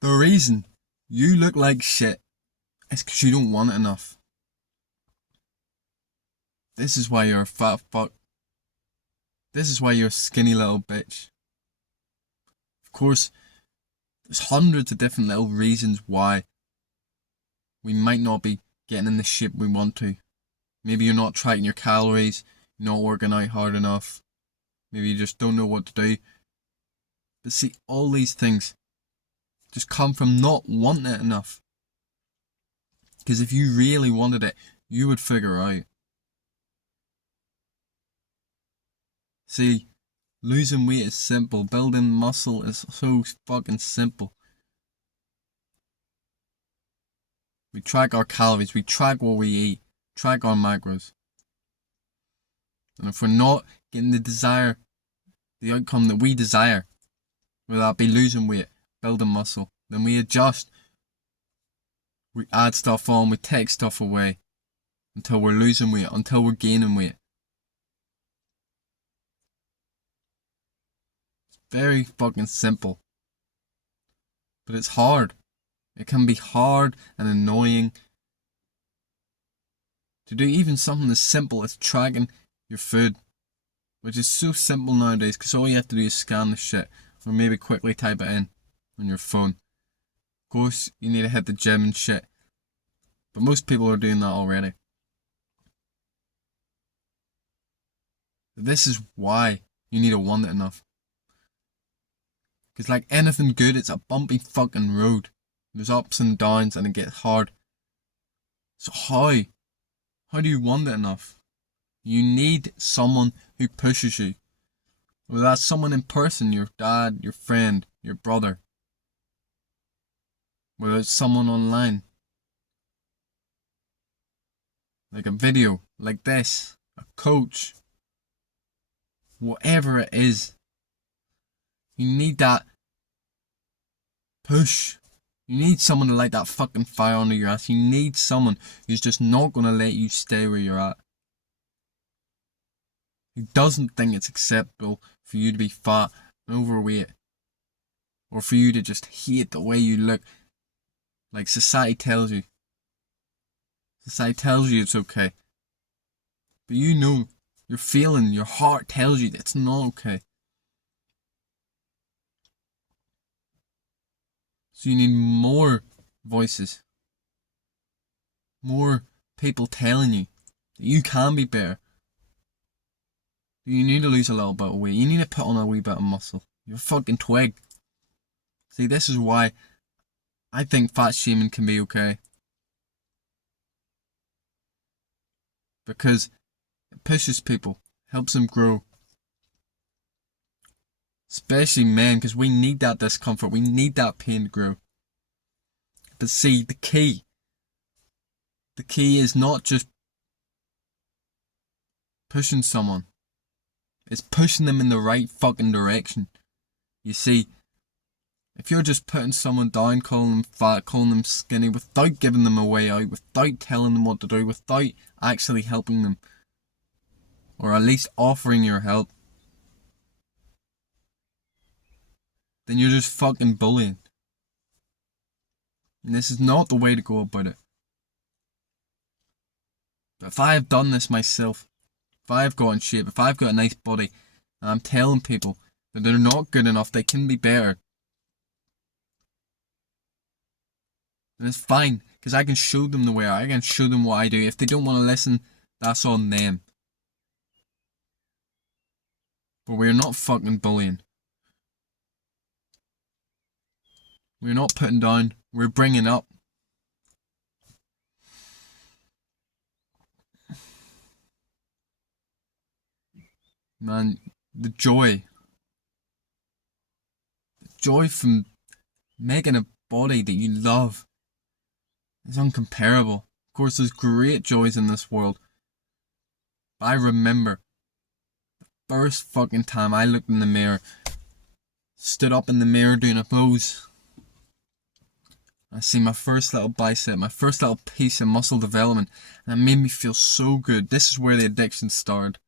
The reason you look like shit is because you don't want it enough. This is why you're a fat fuck. This is why you're a skinny little bitch. Of course, there's hundreds of different little reasons why we might not be getting in the shape we want to. Maybe you're not tracking your calories, you're not working out hard enough. Maybe you just don't know what to do. But see, all these things just come from not wanting it enough. Because if you really wanted it, you would figure it out. See, losing weight is simple. Building muscle is so fucking simple. We track our calories, we track what we eat, track our macros. And if we're not getting the outcome that we desire, whether that be losing weight, building muscle, then we adjust. We add stuff on, we take stuff away until we're losing weight, until we're gaining weight. It's very fucking simple. But it's hard. It can be hard and annoying to do even something as simple as tracking your food, which is so simple nowadays because all you have to do is scan the shit or maybe quickly type it in on your phone. Of course, you need to hit the gym and shit, but most people are doing that already. This is why you need to want it enough. Because like anything good, it's a bumpy fucking road. There's ups and downs and it gets hard. So how do you want it enough? You need someone who pushes you. Whether that's someone in person, your dad, your friend, your brother. Whether it's someone online. Like a video, like this, a coach. Whatever it is. You need that push. You need someone to light that fucking fire under your ass. You need someone who's just not going to let you stay where you're at. Who doesn't think it's acceptable for you to be fat and overweight. Or for you to just hate the way you look. Like society tells you. Society tells you it's okay. But you know, your feeling, your heart tells you that it's not okay. So you need more voices. More people telling you that you can be better. You need to lose a little bit of weight. You need to put on a wee bit of muscle. You're a fucking twig. See, this is why I think fat shaming can be okay. Because it pushes people, helps them grow. Especially men, because we need that discomfort. We need that pain to grow. But see, the key is not just pushing someone. It's pushing them in the right fucking direction. You see, if you're just putting someone down, calling them fat, calling them skinny, without giving them a way out, without telling them what to do, without actually helping them, or at least offering your help, then you're just fucking bullying. And this is not the way to go about it. But if I have done this myself, if I've got in shape, if I've got a nice body, and I'm telling people that they're not good enough, they can be better, then it's fine, because I can show them the way I can show them what I do. If they don't want to listen, that's on them. But we're not fucking bullying. We're not putting down, we're bringing up. Man, the joy from making a body that you love is uncomparable. Of course, there's great joys in this world. But I remember the first fucking time I looked in the mirror, stood up in the mirror doing a pose. I see my first little bicep, my first little piece of muscle development, and it made me feel so good. This is where the addiction started.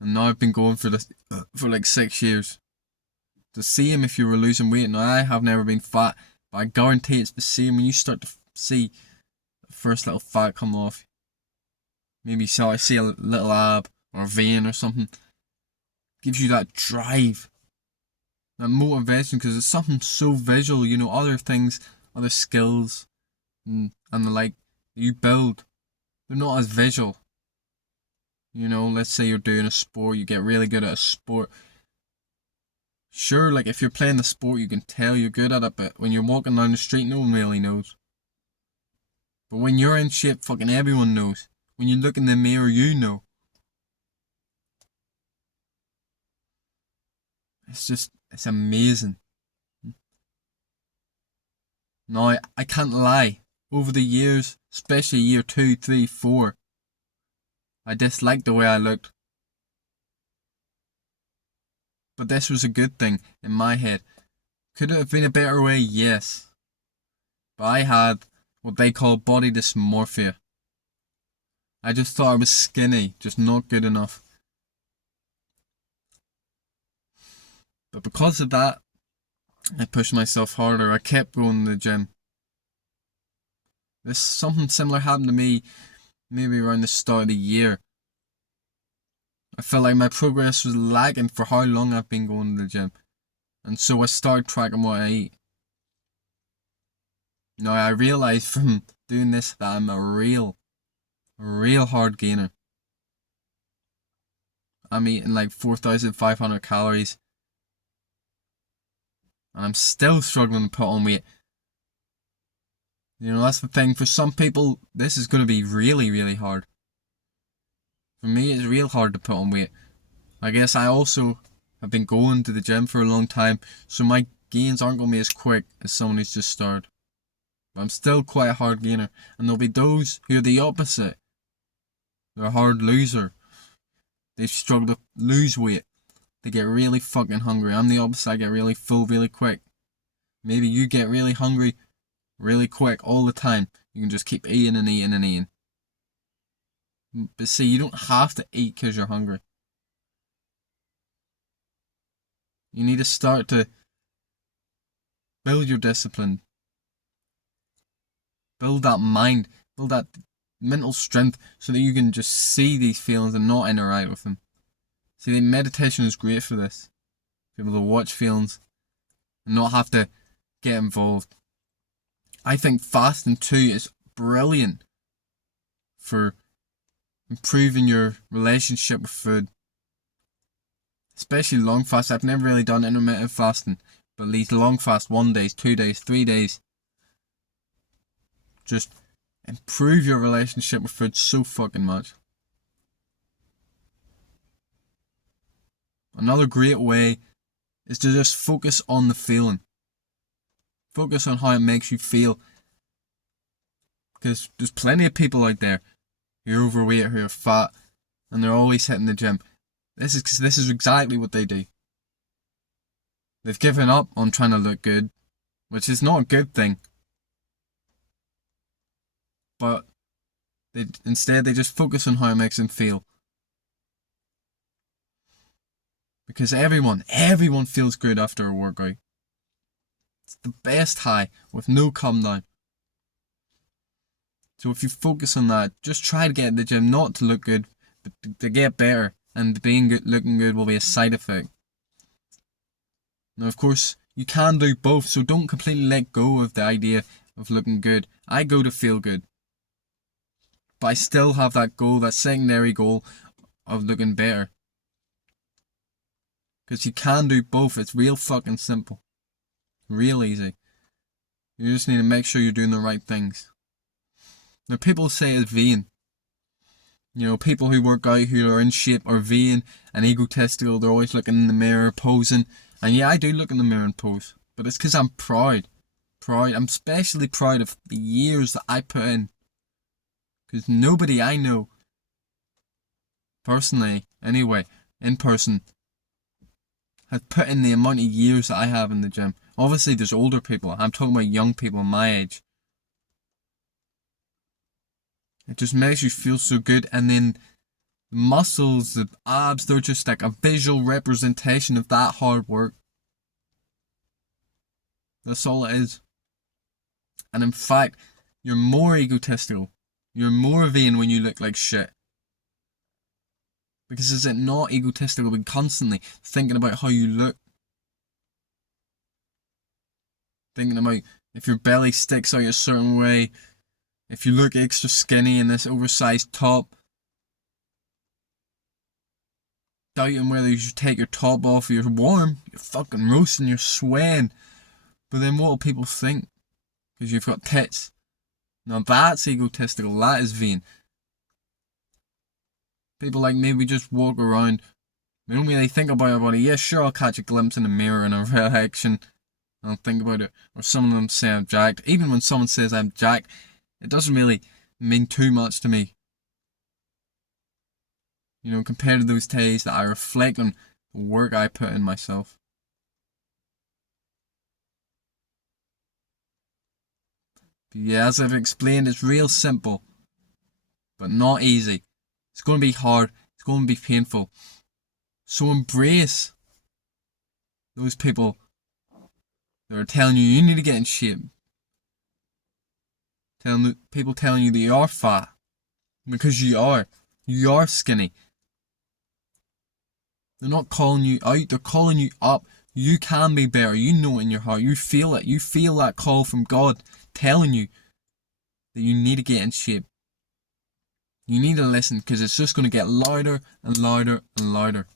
And now I've been going for like 6 years. the same if you were losing weight. Now, I have never been fat, but I guarantee it's the same when you start to see the first little fat come off. Maybe I see a little ab or a vein or something. Gives you that drive, that motivation, because it's something so visual. You know, other things, other skills, and the like you build, they're not as visual. You know, let's say you're doing a sport, you get really good at a sport. Sure, like if you're playing the sport, you can tell you're good at it, but when you're walking down the street, no one really knows. But when you're in shape, fucking everyone knows. When you look in the mirror, you know. It's amazing. Now, I can't lie. Over the years, especially year 2, 3, 4, I disliked the way I looked. But this was a good thing in my head. Could it have been a better way? Yes. But I had what they call body dysmorphia. I just thought I was skinny, just not good enough. But because of that, I pushed myself harder. I kept going to the gym. Something similar happened to me maybe around the start of the year. I felt like my progress was lagging for how long I've been going to the gym. And so I started tracking what I eat. Now I realised from doing this that I'm a real hard gainer. I'm eating like 4,500 calories. And I'm still struggling to put on weight. You know, that's the thing. For some people, this is going to be really, really hard. For me, it's real hard to put on weight. I guess I also have been going to the gym for a long time, so my gains aren't going to be as quick as someone who's just started. But I'm still quite a hard gainer. And there'll be those who are the opposite. They're a hard loser. They've struggled to lose weight. They get really fucking hungry. I'm the opposite. I get really full really quick. Maybe you get really hungry really quick all the time. You can just keep eating and eating and eating. But see, you don't have to eat because you're hungry. You need to start to build your discipline. Build that mind. Build that mental strength so that you can just see these feelings and not interact with them. See, meditation is great for this. Be able to watch feelings and not have to get involved. I think fasting too is brilliant for improving your relationship with food. Especially long fasts. I've never really done intermittent fasting, but these long fasts, 1 day, 2 days, 3 days, just improve your relationship with food so fucking much. Another great way is to just focus on the feeling. Focus on how it makes you feel. Because there's plenty of people out there who are overweight, who are fat, and they're always hitting the gym. This is exactly what they do. They've given up on trying to look good, which is not a good thing. But instead they just focus on how it makes them feel. Because everyone feels good after a workout. It's the best high with no come down. So if you focus on that, just try to get in the gym not to look good, but to get better. And being good, looking good will be a side effect. Now, of course, you can do both, so don't completely let go of the idea of looking good. I go to feel good. But I still have that goal, that secondary goal of looking better. Because you can do both. It's real fucking simple. Real easy. You just need to make sure you're doing the right things. Now, people say it's vain. You know, people who work out, who are in shape, are vain and egotistical. They're always looking in the mirror, posing. And yeah, I do look in the mirror and pose. But it's because I'm proud. I'm especially proud of the years that I put in. Because nobody I know, personally, anyway, in person, has put in the amount of years that I have in the gym. Obviously, there's older people. I'm talking about young people my age. It just makes you feel so good. And then the muscles, the abs, they're just like a visual representation of that hard work. That's all it is. And in fact, you're more egotistical. You're more vain when you look like shit. Because is it not egotistical to be constantly thinking about how you look? Thinking about if your belly sticks out a certain way, if you look extra skinny in this oversized top, doubting whether you should take your top off. You're warm, you're fucking roasting, you're sweating. But then what will people think? Because you've got tits. Now that's egotistical, that is vain. People like maybe just walk around, they don't really think about their body. Yeah, sure, I'll catch a glimpse in the mirror in a reflection. I'll think about it. Or some of them say I'm jacked. Even when someone says I'm jacked, it doesn't really mean too much to me. You know, compared to those days that I reflect on the work I put in myself. But yeah, as I've explained, it's real simple, but not easy. It's going to be hard. It's going to be painful. So embrace those people that are telling you need to get in shape. People telling you that you are fat. Because you are. You are skinny. They're not calling you out, they're calling you up. You can be better. You know it in your heart. You feel it. You feel that call from God telling you that you need to get in shape. You need to listen because it's just going to get louder and louder and louder.